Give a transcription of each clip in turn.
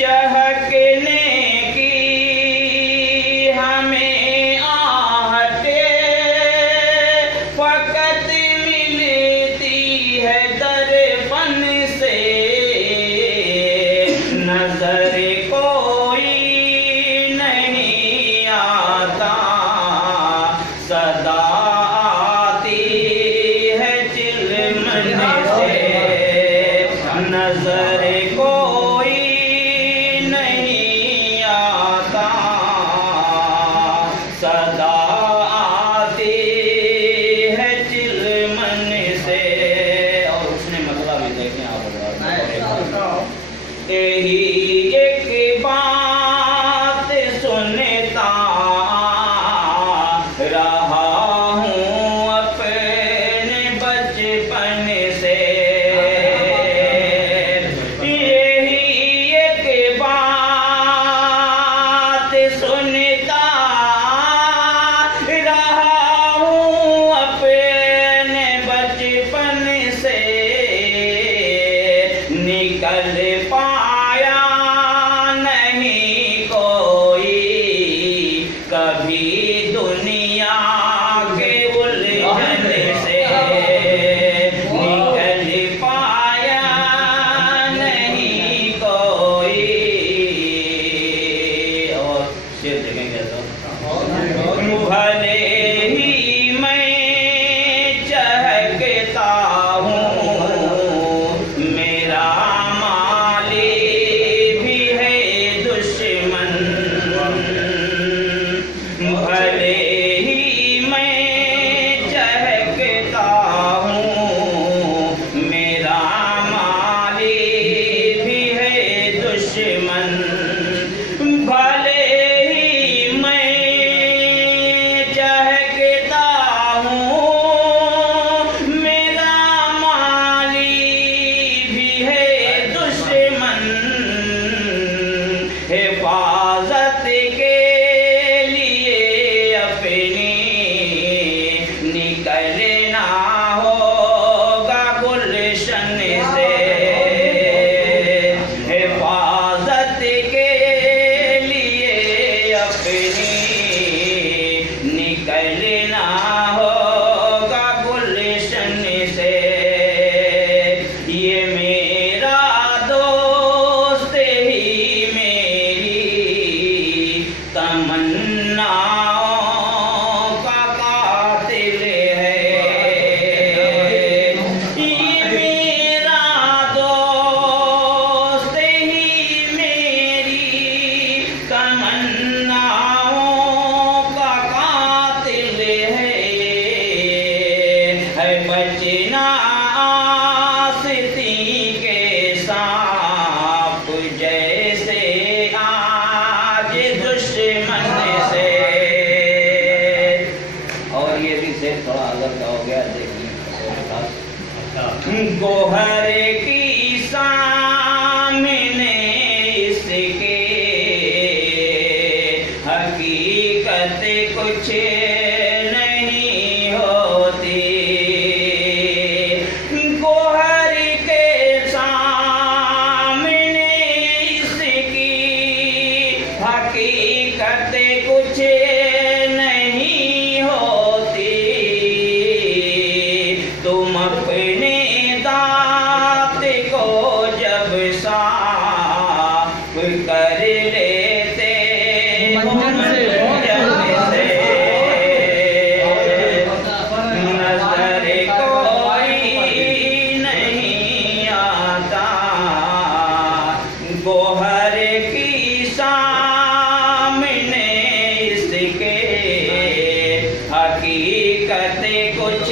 चहकने की हमें आहटे फकत मिलती है दर्पण से, नजर कोई नहीं आता सदा आती है चिलमन से, नजर कोई नहीं आता सदा आती है चिलमन से। और उसने मतलब भी देखें आप, यही एक बात सुनता रहा हूँ अपने बचपन से, यही एक बात सुनता रहा हूँ अपने बचपन से, निकल पाया नहीं कोई कभी दुनिया के उलझन से, निकल पाया नहीं कोई। और शेर देखेंगे तो भले ही मैं चहकता हूँ मेरा माली भी है दुश्मन, भले ही मैं चहकता हूँ मेरा माली भी है दुश्मन, भले ही मैं चहकता हूँ मेरा माली भी है दुश्मन, हिफाजत के लिए अपनी निकलना होगा गुलशन से, हिफाजत के लिए अपनी निकलना होगा गुलशन से। ये मेरा दोस्त ही मेरी तमन्नाओं का कातिल है, ये मेरा दोस्त ही मेरी तमन्नाओं का कातिल है बचना आस्ती के सांप जैसे आज दुश्मन से। और ये भी से थोड़ा अलग का हो गया, देखिए गोहर की सामने इसके हकीकत कुछ नहीं होती, गोहर के सामने इसकी हकीकत कुछ नहीं होती, तुम अपने दांत को जब साफ कर लेते हो मंजन से, नजर कोई नहीं आता गोहर की सामने इसके हकीकत कुछ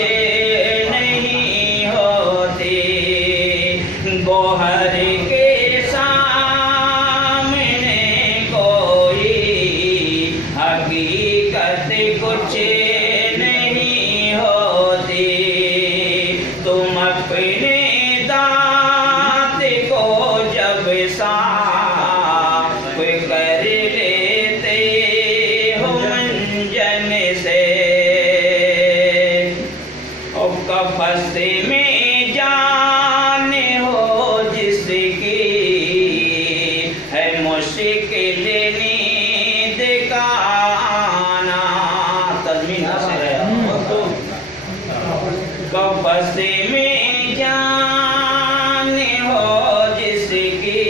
नहीं होती, गोहर के सामने कोई हकीकत कुछ नहीं होती, तुम अपने दांत को जब साफ मुश्किल नींद का आना, तज़मीन से कब्ज़ में जान हो जिसकी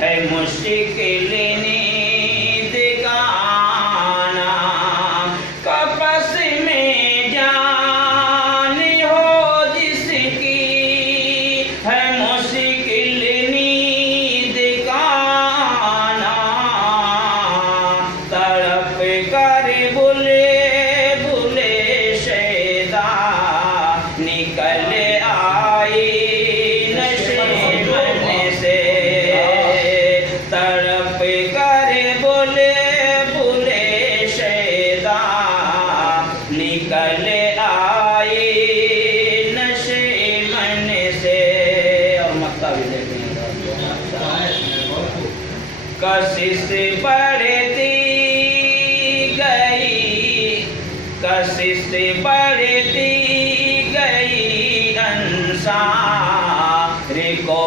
है मुश्किल नींद का आना, कब्ज़ में जान हो जिसकी है मुश्किल नींद का आना, तड़प कर बुले निकल आई नशे मन से, तड़प कर बोले बुले शैदा, निकल आई नशे मन से। और मक्का भी कशिश बढ़ती गई, कशिश बढ़ती गई अंसार को